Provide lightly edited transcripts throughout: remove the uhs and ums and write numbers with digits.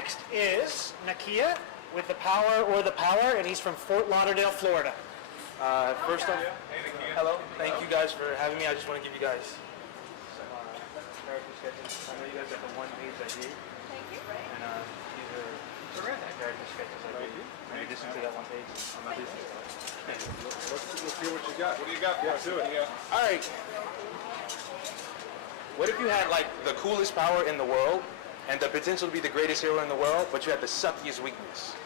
next is Nakia with the power or the power, and he's from Fort Lauderdale, Florida. First off, hello. Thank you guys for having me. I just want to give you guys some character sketches. I know you guys got the one page I did. Thank you. And these are character sketches I did. In addition to that one page on my business card. Let's hear what you got. What do you got? Yeah, do it. Yeah. All right. What if you had like the coolest power in the world and the potential to be the greatest hero in the world, but you had the suckiest weakness?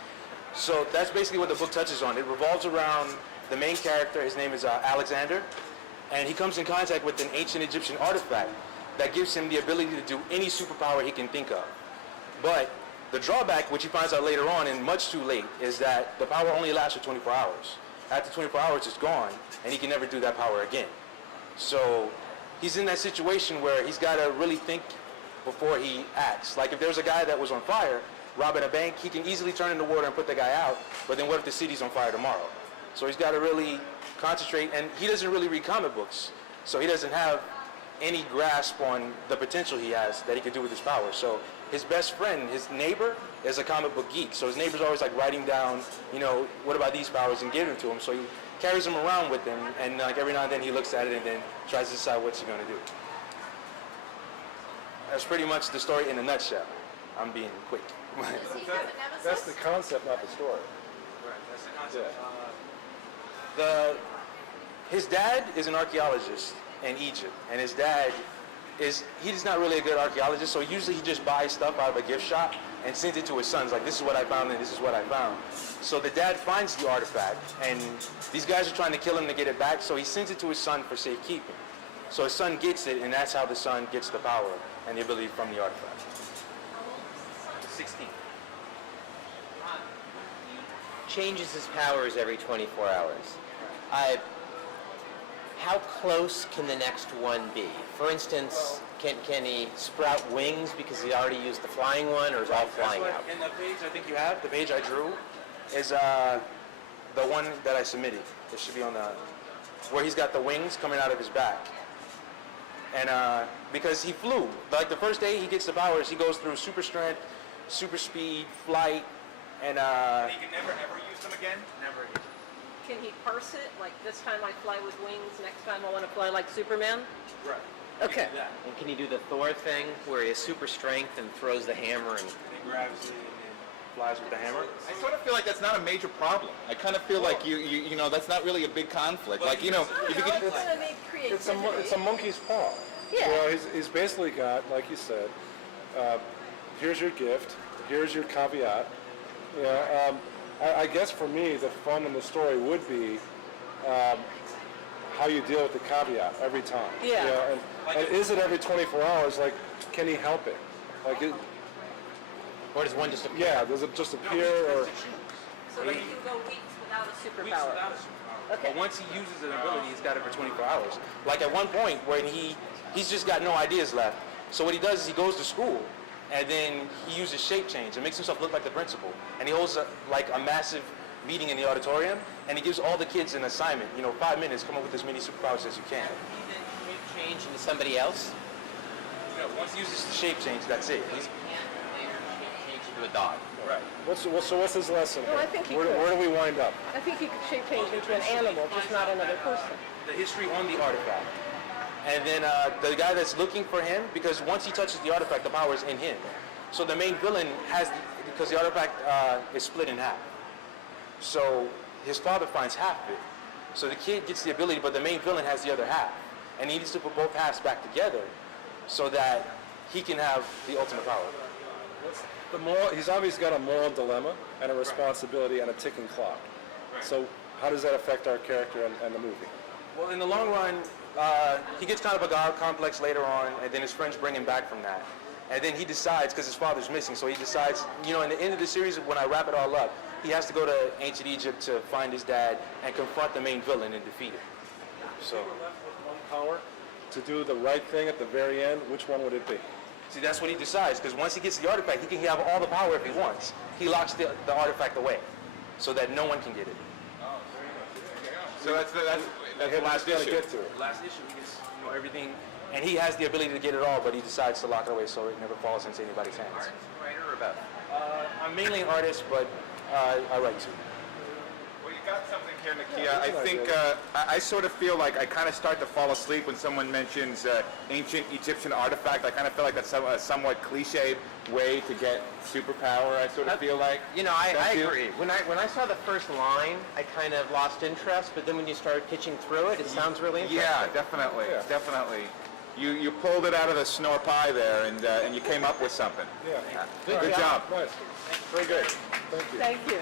So that's basically what the book touches on. It revolves around the main character. His name is Alexander, and he comes in contact with an ancient Egyptian artifact that gives him the ability to do any superpower he can think of. But the drawback, which he finds out later on and much too late, is that the power only lasts for 24 hours. After 24 hours, it's gone, and he can never do that power again. So he's in that situation where he's got to really think before he acts. Like if there's a guy that was on fire, robbing a bank, he can easily turn into water and put the guy out, but then what if the city's on fire tomorrow? So he's got to really concentrate, and he doesn't really read comic books, so he doesn't have any grasp on the potential he has that he could do with his power. So his best friend, his neighbor, is a comic book geek, so his neighbor's always like writing down, you know, what about these powers, and giving them to him. So he carries them around with him, and like every now and then he looks at it and then tries to decide what's he going to do. That's pretty much the story in a nutshell. I'm being quick. Does he have a nemesis? That's the concept, not the story. Right, that's the concept. Yeah. His dad is an archaeologist in Egypt, and his dad he's not really a good archaeologist, so usually he just buys stuff out of a gift shop and sends it to his sons, like, this is what I found and this is what I found. So the dad finds the artifact, and these guys are trying to kill him to get it back, so he sends it to his son for safekeeping. So his son gets it, and that's how the son gets the power and the ability from the artifact. 16. Changes his powers every 24 hours. How close can the next one be? For instance, can he sprout wings because he already used the flying one, or is all flying out? In the page I think you have, the page I drew, is the one that I submitted. It should be on the, where he's got the wings coming out of his back. And because he flew, like the first day he gets the powers, he goes through super strength, super speed, flight, and he can never ever use them again? never again. Can he parse it? Like this time I fly with wings, next time I want to fly like Superman? Right. Okay. And can he do the Thor thing where he has super strength and throws the hammer and He grabs it and then flies with the hammer. I sort of feel like that's not a major problem. I kind of feel like you know that's not really a big conflict. Like, you know, if you It's could, going to need creativity. It's a monkey's paw. Yeah. You know, he's basically got, like you said, here's your gift, here's your caveat. You know, I guess for me, the fun in the story would be how you deal with the caveat every time. Yeah. You know, and is it every 24 hours? Like, can he help it? Like, or does one just appear? yeah, does it just appear or? So that he can go weeks without a Weeks superpower. without a superpower. Okay. But once he uses an ability, he's got it for 24 hours. Like at one point when he's just got no ideas left. So what he does is he goes to school, and then he uses shape change and makes himself look like the principal. And he holds like a massive meeting in the auditorium, and he gives all the kids an assignment. You know, 5 minutes, come up with as many superpowers as you can. He then change into somebody else? You know, once he uses the shape change, that's it. He's, Can't later change into a dog. right. So what's his lesson? Well, I think he where could. do we wind up? I think he could shape change into an animal, just not another person. The history on the artifact. And then the guy that's looking for him, because once he touches the artifact, the power is in him. So the main villain has, because the artifact is split in half. So his father finds half of it. So the kid gets the ability, but the main villain has the other half. And he needs to put both halves back together so that he can have the ultimate power. He's obviously got a moral dilemma and a responsibility and a ticking clock. So how does that affect our character and the movie? Well, in the long run, he gets kind of a god complex later on, and then his friends bring him back from that. And then he decides, because his father's missing, so he decides, you know, in the end of the series, when I wrap it all up, he has to go to ancient Egypt to find his dad and confront the main villain and defeat him. So, If we were left with one power to do the right thing at the very end, which one would it be? see, that's what he decides, because once he gets the artifact, he can have all the power if he wants. He locks the artifact away so that no one can get it. so that's the last Gotta issue. get to it. Last issue, he gets, you know, everything and he has the ability to get it all, but he decides to lock it away so it never falls into anybody's hands. Writer or both? I'm mainly an artist, but I write too. Well, you got something here, Nakia. I think I sort of feel like I kind of start to fall asleep when someone mentions ancient Egyptian artifact. I kind of feel like that's a somewhat cliche way to get superpower. I sort of feel like. You know, I Don't you? agree. When I saw the first line, I kind of lost interest, but then when you started pitching through it, it sounds really interesting. Yeah, definitely, definitely. You pulled it out of the snore pie there, and you came up with something. Yeah. Good job. Nice. Very good. Thank you. Thank you.